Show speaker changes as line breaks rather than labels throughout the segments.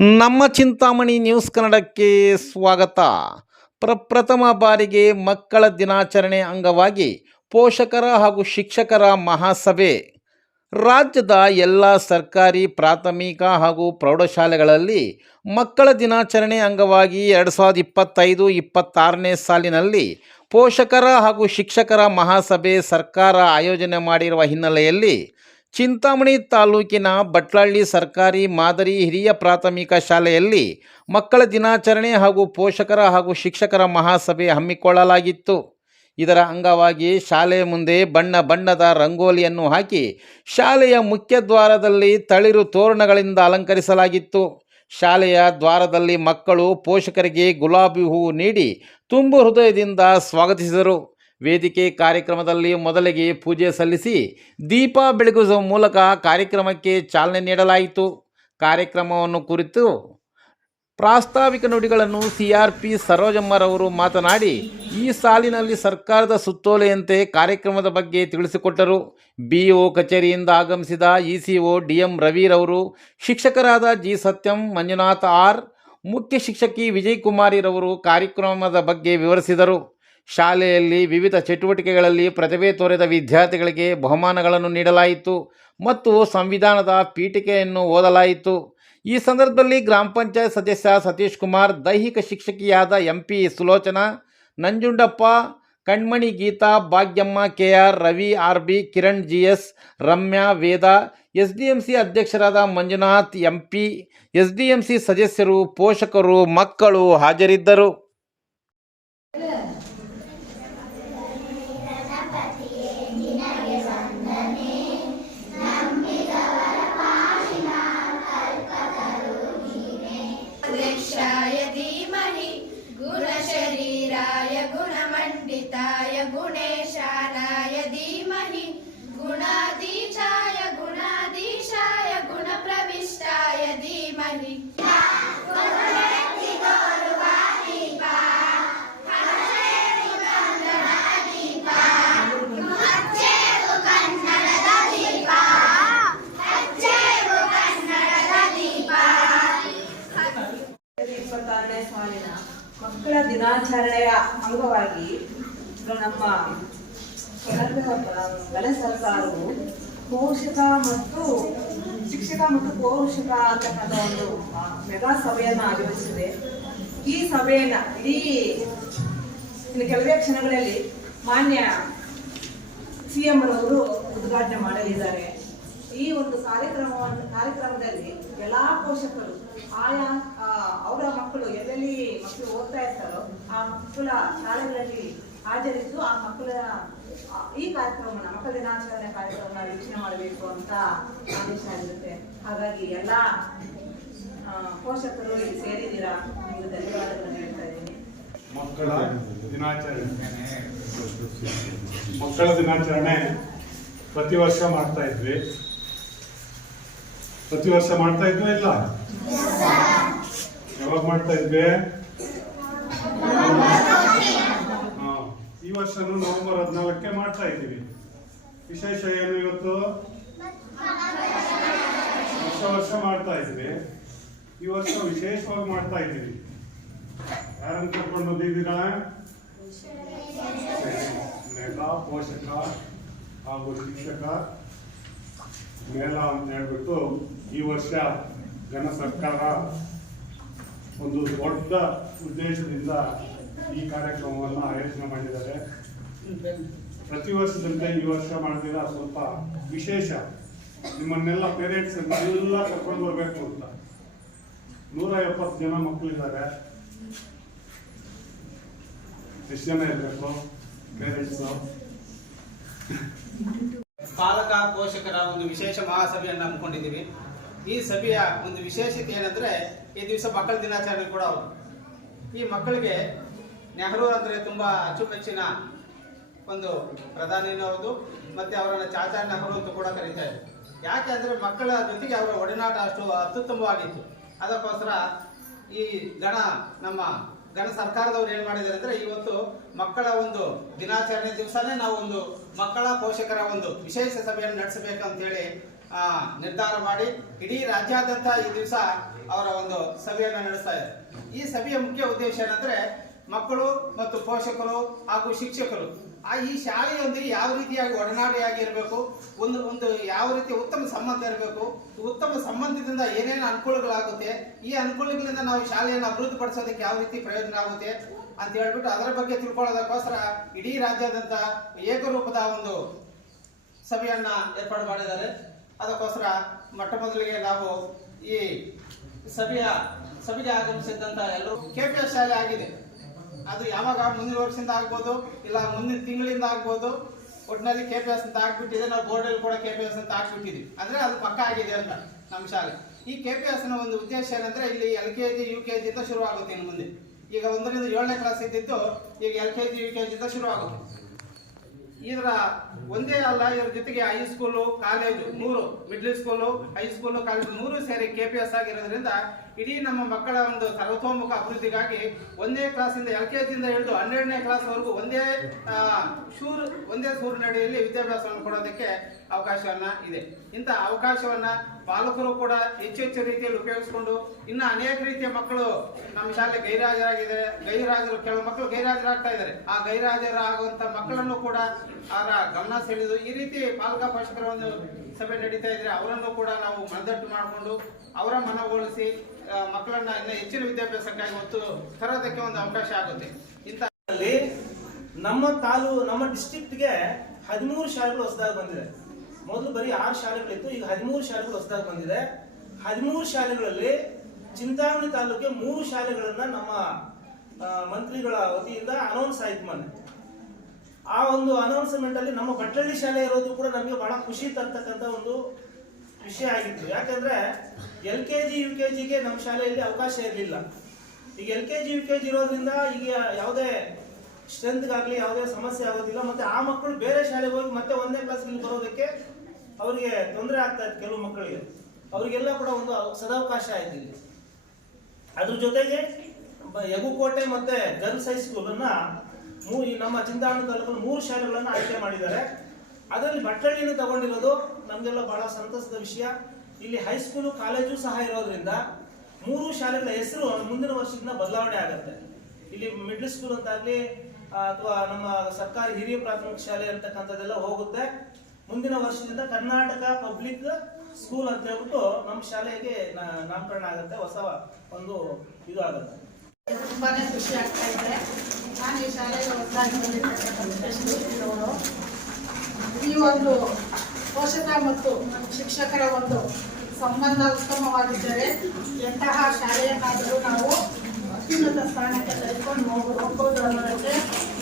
ನಮ್ಮ ಚಿಂತಾಮಣಿ ನ್ಯೂಸ್ ಕನ್ನಡಕ್ಕೆ ಸ್ವಾಗತ. ಪ್ರಪ್ರಥಮ ಬಾರಿಗೆ ಮಕ್ಕಳ ದಿನಾಚರಣೆ ಅಂಗವಾಗಿ ಪೋಷಕರ ಹಾಗೂ ಶಿಕ್ಷಕರ ಮಹಾಸಭೆ. ರಾಜ್ಯದ ಎಲ್ಲ ಸರ್ಕಾರಿ, ಪ್ರಾಥಮಿಕ ಹಾಗೂ ಪ್ರೌಢಶಾಲೆಗಳಲ್ಲಿ ಮಕ್ಕಳ ದಿನಾಚರಣೆ ಅಂಗವಾಗಿ ಎರಡು ಸಾವಿರದ ಇಪ್ಪತ್ತೈದು, ಇಪ್ಪತ್ತಾರನೇ ಸಾಲಿನಲ್ಲಿ ಪೋಷಕರ ಹಾಗೂ ಶಿಕ್ಷಕರ ಮಹಾಸಭೆ ಸರ್ಕಾರ ಆಯೋಜನೆ ಮಾಡಿರುವ ಹಿನ್ನೆಲೆಯಲ್ಲಿ ಚಿಂತಾಮಣಿ ತಾಲೂಕಿನ ಬಟ್ಲಳ್ಳಿ ಸರ್ಕಾರಿ ಮಾದರಿ ಹಿರಿಯ ಪ್ರಾಥಮಿಕ ಶಾಲೆಯಲ್ಲಿ ಮಕ್ಕಳ ದಿನಾಚರಣೆ ಹಾಗೂ ಪೋಷಕರ ಹಾಗೂ ಶಿಕ್ಷಕರ ಮಹಾಸಭೆ ಹಮ್ಮಿಕೊಳ್ಳಲಾಗಿತ್ತು. ಇದರ ಅಂಗವಾಗಿ ಶಾಲೆಯ ಮುಂದೆ ಬಣ್ಣ ಬಣ್ಣದ ರಂಗೋಲಿಯನ್ನು ಹಾಕಿ ಶಾಲೆಯ ಮುಖ್ಯ ದ್ವಾರದಲ್ಲಿ ತಳಿರು ತೋರಣಗಳಿಂದ ಅಲಂಕರಿಸಲಾಗಿತ್ತು. ಶಾಲೆಯ ದ್ವಾರದಲ್ಲಿ ಮಕ್ಕಳು ಪೋಷಕರಿಗೆ ಗುಲಾಬಿ ಹೂವು ನೀಡಿ ತುಂಬು ಹೃದಯದಿಂದ ಸ್ವಾಗತಿಸಿದರು. ವೇದಿಕೆ ಕಾರ್ಯಕ್ರಮದಲ್ಲಿ ಮೊದಲಿಗೆ ಪೂಜೆ ಸಲ್ಲಿಸಿ ದೀಪ ಬೆಳಗಿಸುವ ಮೂಲಕ ಕಾರ್ಯಕ್ರಮಕ್ಕೆ ಚಾಲನೆ ನೀಡಲಾಯಿತು. ಕಾರ್ಯಕ್ರಮವನ್ನು ಕುರಿತು ಪ್ರಾಸ್ತಾವಿಕ ನುಡಿಗಳನ್ನು ಸಿ ಆರ್ ಪಿ ಸರೋಜಮ್ಮರವರು ಮಾತನಾಡಿ, ಈ ಸಾಲಿನಲ್ಲಿ ಸರ್ಕಾರದ ಸುತ್ತೋಲೆಯಂತೆ ಕಾರ್ಯಕ್ರಮದ ಬಗ್ಗೆ ತಿಳಿಸಿಕೊಟ್ಟರು. ಬಿಇಒ ಕಚೇರಿಯಿಂದ ಆಗಮಿಸಿದ E C O D M ರವಿರವರು, ಶಿಕ್ಷಕರಾದ ಜಿ ಸತ್ಯಂ, ಮಂಜುನಾಥ್ ಆರ್, ಮುಖ್ಯ ಶಿಕ್ಷಕಿ ವಿಜಯ್ ಕುಮಾರಿರವರು ಕಾರ್ಯಕ್ರಮದ ಬಗ್ಗೆ ವಿವರಿಸಿದರು. ಶಾಲೆಯಲ್ಲಿ ವಿವಿಧ ಚಟುವಟಿಕೆಗಳಲ್ಲಿ ಪ್ರತಿಭೆ ತೋರಿದ ವಿದ್ಯಾರ್ಥಿಗಳಿಗೆ ಬಹುಮಾನಗಳನ್ನು ನೀಡಲಾಯಿತು ಮತ್ತು ಸಂವಿಧಾನದ ಪೀಠಿಕೆಯನ್ನು ಓದಲಾಯಿತು. ಈ ಸಂದರ್ಭದಲ್ಲಿ ಗ್ರಾಮ ಪಂಚಾಯತ್ ಸದಸ್ಯ ಸತೀಶ್ ಕುಮಾರ್, ದೈಹಿಕ ಶಿಕ್ಷಕಿಯಾದ M P Sulochana, Nanjundappa, Kanmani Geetha, Bhagyamma K R Ravi R B, Kiran G S Ramya Veda S D M C ಅಧ್ಯಕ್ಷರಾದ Manjunath M P S D M C ಸದಸ್ಯರು, ಪೋಷಕರು, ಮಕ್ಕಳು ಹಾಜರಿದ್ದರು.
गुणेशानाय धीमहि गुणाधीशाय गुणाधीशाय गुणप्रविष्टाय धीमहि
ಇಪ್ಪತ್ತಾರನೇ ಸಾಲಿನ ಮಕ್ಕಳ ದಿನಾಚರಣೆಯ ಅಂಗವಾಗಿ ನಮ್ಮ ಗಣ ಸರ್ಕಾರವು ಪೋಷಕ ಮತ್ತು ಶಿಕ್ಷಕ ಮತ್ತು ಪೋಷಕ ಅಂತಕ್ಕಂಥ ಒಂದು ಮೆಗಾ ಸಭೆಯನ್ನು ಆಯೋಜಿಸಿದೆ. ಈ ಸಭೆಯನ್ನ ಇಡೀ ಕೆಲವೇ ಕ್ಷಣಗಳಲ್ಲಿ ಮಾನ್ಯ ಸಿ ಎಂ ರವರು ಉದ್ಘಾಟನೆ ಮಾಡಲಿದ್ದಾರೆ. ಈ ಒಂದು ಕಾರ್ಯಕ್ರಮವನ್ನು, ಕಾರ್ಯಕ್ರಮದಲ್ಲಿ ಎಲ್ಲಾ ಪೋಷಕರು, ಆಯಾ ಅವರ ಮಕ್ಕಳು ಎಲ್ಲೆಲ್ಲಿ ಮಕ್ಕಳು ಓದ್ತಾ ಇರ್ತಾರೋ ಆ ಮಕ್ಕಳ ಶಾಲೆಗಳಲ್ಲಿ ಹಾಜರಿದ್ದು ಆ ಮಕ್ಕಳ ಈ ಕಾರ್ಯಕ್ರಮನ ಮಕ್ಕಳ ದಿನಾಚರಣೆ ಕಾರ್ಯಕ್ರಮನ ವೀಕ್ಷಣೆ ಮಾಡಬೇಕು ಅಂತ ಆದೇಶ ಆಗಿರುತ್ತೆ ಹಾಗಾಗಿ ಎಲ್ಲ ಪೋಷಕರು ಇಲ್ಲಿ ಸೇರಿದ್ದೀರಾ? ನಿಮಗೆ ಧನ್ಯವಾದಗಳನ್ನು ಹೇಳ್ತಾ ಇದ್ದೀನಿ.
ಮಕ್ಕಳ ದಿನಾಚರಣೆ ಮಕ್ಕಳ ದಿನಾಚರಣೆ ಪ್ರತಿ ವರ್ಷ ಮಾಡ್ತಾ ಇದ್ವಿ. ಪ್ರತಿ ವರ್ಷ ಮಾಡ್ತಾ ಇದ್ವಿ ಇಲ್ಲ. ಯಾವಾಗ ಮಾಡ್ತಾ ಇದ್ವಿ? ವರ್ಷನೂ ನವೆಂಬರ್ ಹದಿನಾಲ್ಕಕ್ಕೆ ಮಾಡ್ತಾ ಇದ್ದೀವಿ. ವಿಶೇಷ ಏನು ಇವತ್ತು? ವರ್ಷ ವರ್ಷ ಮಾಡ್ತಾ ಇದ್ದೀವಿ. ಈ ವರ್ಷ ವಿಶೇಷವಾಗಿ ಮಾಡ್ತಾ ಇದ್ದೀವಿ. ಯಾರನ್ನು ಕರ್ಕೊಂಡು ಬಂದಿದ್ದೀರಾ ಪೋಷಕ ಹಾಗೂ ಶಿಕ್ಷಕ. ಮೇಳ ಅಂತ ಹೇಳ್ಬಿಟ್ಟು ಈ ವರ್ಷ ಜನ ಸರ್ಕಾರ ಒಂದು ದೊಡ್ಡ ಉದ್ದೇಶದಿಂದ ಈ ಕಾರ್ಯಕ್ರಮವನ್ನು ಆಯೋಜನೆ ಮಾಡಿದ್ದಾರೆ. ಪ್ರತಿ ವರ್ಷದಂತೆ ಈ ವರ್ಷ ಮಾಡಿದಿರ ಸ್ವಲ್ಪ ವಿಶೇಷ ನಿಮ್ಮನ್ನೆಲ್ಲ ಪೇರೆಂಟ್ಸ್ ಎಲ್ಲ ಕರ್ಕೊಂಡು ಬರಬೇಕು ಅಂತ. ನೂರ ಎಪ್ಪತ್ತು ಜನ ಮಕ್ಕಳಿದ್ದಾರೆ. ಎಷ್ಟು ಜನ ಇರಬೇಕು ಪೇರೆಂಟ್ಸ್
ಪಾಲಕ ಪೋಷಕರ ಒಂದು ವಿಶೇಷ ಮಹಾಸಭೆಯನ್ನು ಹಮ್ಮಿಕೊಂಡಿದ್ದೀವಿ. ಈ ಸಭೆಯ ಒಂದು ವಿಶೇಷತೆ ಏನಂದ್ರೆ ಈ ದಿವಸ ಮಕ್ಕಳ ದಿನಾಚರಣೆ ಕೂಡ ಹೌದು. ಈ ಮಕ್ಕಳಿಗೆ ನೆಹರು ಅಂದ್ರೆ ತುಂಬಾ ಅಚ್ಚುಮೆಚ್ಚಿನ ಒಂದು ಪ್ರಧಾನಿನೂ ಹೌದು, ಮತ್ತೆ ಅವರನ್ನ ಚಾಚಾ ನೆಹರು ಅಂತ ಕೂಡ ಕರೀತಾರೆ ಯಾಕೆ ಅಂದ್ರೆ ಮಕ್ಕಳ ಜೊತೆಗೆ ಅವರ ಒಡನಾಟ ಅಷ್ಟು ಅತ್ಯುತ್ತಮವಾಗಿತ್ತು. ಅದಕ್ಕೋಸ್ಕರ ಈ ಗಣ ನಮ್ಮ ಗಣ ಸರ್ಕಾರದವ್ರು ಏನು ಮಾಡಿದ್ದಾರೆ ಅಂದ್ರೆ ಇವತ್ತು ಮಕ್ಕಳ ಒಂದು ದಿನಾಚರಣೆ ದಿವಸನೇ ನಾವು ಒಂದು ಮಕ್ಕಳ ಪೋಷಕರ ಒಂದು ವಿಶೇಷ ಸಭೆಯನ್ನು ನಡೆಸಬೇಕು ಅಂತ ಹೇಳಿ ನಿರ್ಧಾರ ಮಾಡಿ ಇಡೀ ರಾಜ್ಯಾದ್ಯಂತ ಈ ದಿವಸ ಅವರ ಒಂದು ಸಭೆಯನ್ನು ನಡೆಸ್ತಾ ಇದೆ ಈ ಸಭೆಯ ಮುಖ್ಯ ಉದ್ದೇಶ ಏನಂದ್ರೆ ಮಕ್ಕಳು ಮತ್ತು ಪೋಷಕರು ಹಾಗೂ ಶಿಕ್ಷಕರು. ಆ ಈ ಶಾಲೆಯೊಂದಿಗೆ ಯಾವ ರೀತಿಯಾಗಿ ಒಡನಾಡಿಯಾಗಿ ಇರಬೇಕು, ಒಂದು ಒಂದು ಯಾವ ರೀತಿ ಉತ್ತಮ ಸಂಬಂಧ ಇರಬೇಕು, ಉತ್ತಮ ಸಂಬಂಧದಿಂದ ಏನೇನು ಅನುಕೂಲಗಳಾಗುತ್ತೆ, ಈ ಅನುಕೂಲಗಳಿಂದ ನಾವು ಶಾಲೆಯನ್ನು ಅಭಿವೃದ್ಧಿಪಡಿಸೋದಕ್ಕೆ ಯಾವ ರೀತಿ ಪ್ರಯೋಜನ ಆಗುತ್ತೆ ಅಂತ ಹೇಳ್ಬಿಟ್ಟು ಅದರ ಬಗ್ಗೆ ತಿಳ್ಕೊಳ್ಳೋದಕ್ಕೋಸ್ಕರ ಇಡೀ ರಾಜ್ಯಾದ್ಯಂತ ಏಕರೂಪದ ಒಂದು ಸಭೆಯನ್ನ ಏರ್ಪಾಡು ಮಾಡಿದ್ದಾರೆ. ಅದಕ್ಕೋಸ್ಕರ ಮೊಟ್ಟ ಮೊದಲಿಗೆ ನಾವು ಈ ಸಭೆಯ, ಸಭೆಗೆ ಆಗಮಿಸಿದ್ದಂಥ ಎಲ್ಲರೂ ಎಸ್ ಶಾಲೆ ಆಗಿದೆ. ಅದು ಯಾವಾಗ ಮುಂದಿನ ವರ್ಷದಿಂದ ಆಗ್ಬೋದು, ಇಲ್ಲ ಮುಂದಿನ ತಿಂಗಳಿಂದ ಆಗ್ಬೋದು ಒಟ್ಟಿನಲ್ಲಿ ಕೆ ಪಿ ಎಸ್ ಅಂತ ಹಾಕ್ಬಿಟ್ಟಿದೆ ನಾವು ಬೋರ್ಡಲ್ಲಿ ಕೂಡ ಕೆ ಪಿ ಎಸ್ ಅಂತ ಹಾಕ್ಬಿಟ್ಟಿದ್ವಿ ಅಂದರೆ ಅದು ಪಕ್ಕ ಆಗಿದೆ ಅಂತ ನಮ್ಮ ಶಾಲೆ. ಈ ಕೆ ಪಿ ಎಸ್ನ ಒಂದು ಉದ್ದೇಶ ಏನಂದರೆ ಇಲ್ಲಿ L K G U K G ಇಂದ ಶುರು ಆಗುತ್ತೆ ಇನ್ನು ಮುಂದೆ. ಈಗ ಒಂದರಿಂದ ಏಳನೇ ಕ್ಲಾಸ್ ಇದ್ದಿದ್ದು ಈಗ L K G U K G ಅಂತ ಶುರು ಆಗುತ್ತೆ ಇದರ ಒಂದೇ ಅಲ್ಲ, ಇದ್ರ ಜೊತೆಗೆ ಹೈಸ್ಕೂಲು ಕಾಲೇಜು ಮೂರು middle school high school college ಮೂರು ಸೇರಿ ಕೆ ಪಿ ಎಸ್ ಆಗಿರೋದ್ರಿಂದ ಇಡೀ ನಮ್ಮ ಮಕ್ಕಳ ಒಂದು ಸರ್ವತೋಮುಖ ಅಭಿವೃದ್ಧಿಗಾಗಿ ಒಂದೇ ಕ್ಲಾಸಿಂದ ಎಲ್ ಕೆ ಜಿಯಿಂದ ಹಿಡಿದು ಹನ್ನೆರಡನೇ ಕ್ಲಾಸ್ವರೆಗೂ ಒಂದೇ ಶೂರು, ಒಂದೇ ಸೂರಿನಡಿಯಲ್ಲಿ ವಿದ್ಯಾಭ್ಯಾಸವನ್ನು ಕೊಡೋದಕ್ಕೆ ಅವಕಾಶವನ್ನ ಇದೆ. ಇಂಥ ಅವಕಾಶವನ್ನ ಪಾಲಕರು ಕೂಡ ಹೆಚ್ಚು ರೀತಿಯಲ್ಲಿ ಉಪಯೋಗಿಸಿಕೊಂಡು ಇನ್ನು ಅನೇಕ ರೀತಿಯ ಮಕ್ಕಳು ನಮ್ಮ ಶಾಲೆ ಗೈರಾಜರಾಗಿದ್ದಾರೆ. ಗೈರಾಜರು, ಕೆಲವು ಮಕ್ಕಳು ಗೈರಾಜರಾಗ್ತಾ ಇದ್ದಾರೆ. ಆ ಗೈರಾಜರಾಗುವಂಥ ಮಕ್ಕಳನ್ನು ಕೂಡ ಅವರ ಗಮನ ಸೆಳೆದು ಈ ರೀತಿ ಪಾಲಕ ಪೋಷಕರ ಒಂದು ಸಭೆ ನಡೀತಾ ಇದ್ರೆ ಅವರನ್ನು ಕೂಡ ನಾವು ಮನದಟ್ಟು ಮಾಡಿಕೊಂಡು ಅವರ ಮನವೊಲಿಸಿ ಮಕ್ಕಳನ್ನ ಇನ್ನು ಹೆಚ್ಚಿನ ವಿದ್ಯಾಭ್ಯಾಸಕ್ಕಾಗಿ ಒತ್ತು ತರೋದಕ್ಕೆ ಒಂದು ಅವಕಾಶ ಆಗುತ್ತೆ. ಇಂಥ
ನಮ್ಮ ತಾಲೂ, ನಮ್ಮ ಡಿಸ್ಟ್ರಿಕ್ಟ್ಗೆ ಹದಿಮೂರು ಶಾಲೆಗಳು ಹೊಸದಾಗಿ ಬಂದಿದೆ. ಮೊದಲು ಬರೀ ಆರು ಶಾಲೆಗಳಿತ್ತು, ಈಗ ಹದಿಮೂರು ಶಾಲೆಗಳು ಹೊಸದಾಗಿ ಬಂದಿದೆ. ಹದಿಮೂರು ಶಾಲೆಗಳಲ್ಲಿ ಚಿಂತಾಮಣಿ ತಾಲೂಕಿಗೆ ಮೂರು ಶಾಲೆಗಳನ್ನ ನಮ್ಮ ಮಂತ್ರಿಗಳ ವತಿಯಿಂದ ಅನೌನ್ಸ್ ಆಯ್ತು ಮೊನ್ನೆ. ಆ ಒಂದು ಅನೌನ್ಸ್ಮೆಂಟ್ ಅಲ್ಲಿ ನಮ್ಮ ಭಟ್ಲಳ್ಳಿ ಶಾಲೆ ಇರೋದು ಕೂಡ ನಮಗೆ ಬಹಳ ಖುಷಿ ತರ್ತಕ್ಕಂಥ ಒಂದು ವಿಷಯ ಆಗಿತ್ತು ಯಾಕಂದ್ರೆ L K G, U K ಜಿಗೆ ನಮ್ಮ ಶಾಲೆಯಲ್ಲಿ ಅವಕಾಶ ಇರಲಿಲ್ಲ. ಈಗ L K G, U K G ಇರೋದ್ರಿಂದ ಈಗ ಯಾವುದೇ ಸ್ಟ್ರೆಂತ್ಗಾಗಲಿ, ಯಾವುದೇ ಸಮಸ್ಯೆ ಆಗೋದಿಲ್ಲ. ಮತ್ತೆ ಆ ಮಕ್ಕಳು ಬೇರೆ ಶಾಲೆಗೆ ಹೋಗಿ ಮತ್ತೆ ಒಂದನೇ ಕ್ಲಾಸ್ಗೆ ಬರೋದಕ್ಕೆ ಅವರಿಗೆ ತೊಂದರೆ ಆಗ್ತಾ ಇತ್ತು ಕೆಲವು ಮಕ್ಕಳಿಗೆ. ಅವರಿಗೆಲ್ಲ ಕೂಡ ಒಂದು ಸದಾವಕಾಶ ಆಯ್ತು ಇಲ್ಲಿ. ಅದ್ರ ಜೊತೆಗೆ ಯಗುಕೋಟೆ ಮತ್ತೆ ಗರ್ಲ್ಸ್ ಹೈಸ್ಕೂಲನ್ನ ನಮ್ಮ ಚಿಂತಾಮಣಿ ತಾಲೂಕಲ್ಲಿ ಮೂರು ಶಾಲೆಗಳನ್ನು ಆಯ್ಕೆ ಮಾಡಿದ್ದಾರೆ. ಅದರಲ್ಲಿ ಭಟ್ಕಳ್ಳಿಯನ್ನು ತಗೊಂಡಿರೋದು. ನಮಗೆಲ್ಲ ಬಹಳ ಸಂತಸದ ವಿಷಯ. ಇಲ್ಲಿ ಹೈಸ್ಕೂಲು ಕಾಲೇಜು ಸಹ ಇರೋದ್ರಿಂದ ಮೂರು ಶಾಲೆಗಳ ಹೆಸರು ಮುಂದಿನ ವರ್ಷದಿಂದ ಬದಲಾವಣೆ ಆಗುತ್ತೆ. ಇಲ್ಲಿ ಮಿಡ್ಲ್ ಸ್ಕೂಲ್ ಅಂತಾಗ್ಲಿ ಅಥವಾ ನಮ್ಮ ಸರ್ಕಾರಿ ಹಿರಿಯ ಪ್ರಾಥಮಿಕ ಶಾಲೆ ಅಂತಕ್ಕಂಥದ್ದೆಲ್ಲ ಹೋಗುತ್ತೆ. ಮುಂದಿನ ವರ್ಷದಿಂದ ಕರ್ನಾಟಕ ಪಬ್ಲಿಕ್ ಸ್ಕೂಲ್ ಅಂತ ಹೇಳ್ಬಿಟ್ಟು ನಮ್ಮ ಶಾಲೆಗೆ ನಾಮಕರಣ ಆಗುತ್ತೆ. ಹೊಸ ಒಂದು ಇದು ಆಗುತ್ತೆ.
ತುಂಬಾನೇ ಖುಷಿ ಆಗ್ತಾ ಇದೆ. ನಾನು ಈ ಶಾಲೆಗೆ ಈ ಒಂದು ಪೋಷಕ ಮತ್ತು ಶಿಕ್ಷಕರ ಒಂದು ಸಂಬಂಧ ಉತ್ತಮವಾಗಿದ್ದರೆ ಎಂತಹ ಶಾಲೆಯನ್ನಾದರೂ ನಾವು ಅತ್ಯುನ್ನತ ಸ್ಥಾನಕ್ಕೆ ತೆಗೆದುಕೊಂಡು ಹೋಗ ಹೋಗ್ಬೋದು ಅನ್ನೋದಕ್ಕೆ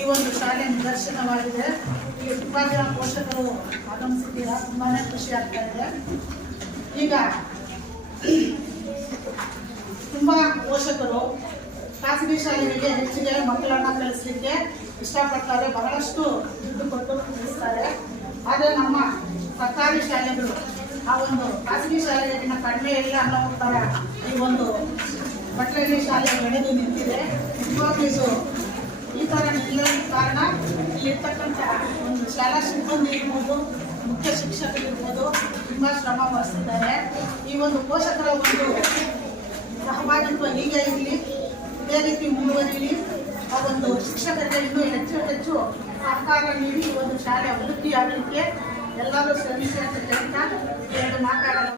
ಈ ಒಂದು ಶಾಲೆ ನಿದರ್ಶನವಾಗಿದೆ. ಈ ತುಂಬಾ ಜನ ಪೋಷಕರು ಆಗಮಿಸಿದ್ದೀರಾ? ತುಂಬಾ ಖುಷಿ ಆಗ್ತಾ ಇದೆ. ಈಗ ತುಂಬಾ ಪೋಷಕರು ಖಾಸಗಿ ಶಾಲೆಗಳಿಗೆ ಹೆಚ್ಚಿಗೆ ಮಕ್ಕಳನ್ನ ಕಳಿಸ್ಲಿಕ್ಕೆ ಇಷ್ಟಪಡ್ತಾರೆ. ಬಹಳಷ್ಟು ದುಡ್ಡು ಕೊಟ್ಟು ಕಳಿಸ್ತಾರೆ. ಆದರೆ ನಮ್ಮ ಸರ್ಕಾರಿ ಶಾಲೆಗಳು. ಆ ಒಂದು ಖಾಸಗಿ ಶಾಲೆಗಿನ ಕಡಿಮೆ ಇಲ್ಲ ಅನ್ನೋ ಥರ ಈ ಒಂದು ಪಟ್ಟಣ ಶಾಲೆ ಬೆಳೆದು ನಿಂತಿದೆ. ಇದು ಈ ಥರ ನಿಲ್ಲೋದಕ್ಕೆ ಕಾರಣ ಇಲ್ಲಿರ್ತಕ್ಕಂಥ ಒಂದು ಶಾಲಾ ಸಿಬ್ಬಂದಿ ಇರ್ಬೋದು, ಮುಖ್ಯ ಶಿಕ್ಷಕರು ಇರ್ಬೋದು ತುಂಬ ಶ್ರಮ ವಹಿಸಿದ್ದಾರೆ ಈ ಒಂದು ಪೋಷಕರ ಒಂದು ಸಹಭಾಗಿತ್ವ ಹೀಗೆ ಇರಲಿ ಇದೇ ರೀತಿ ಮುಂದುವರಿಲಿ. ಆ ಒಂದು ಶಿಕ್ಷಕರಿಗೆ ಇನ್ನೂ ಹೆಚ್ಚು ಹೆಚ್ಚು ಸಹಕಾರ ನೀಡಿ ಒಂದು ಶಾಲೆ ಅಭಿವೃದ್ಧಿ ಆಗಲಿಕ್ಕೆ ಎಲ್ಲರೂ ಶ್ರಮಿಸಿ ಅಂತ ಹೇಳ್ತಾ ಮಾತಾಡೋಣ.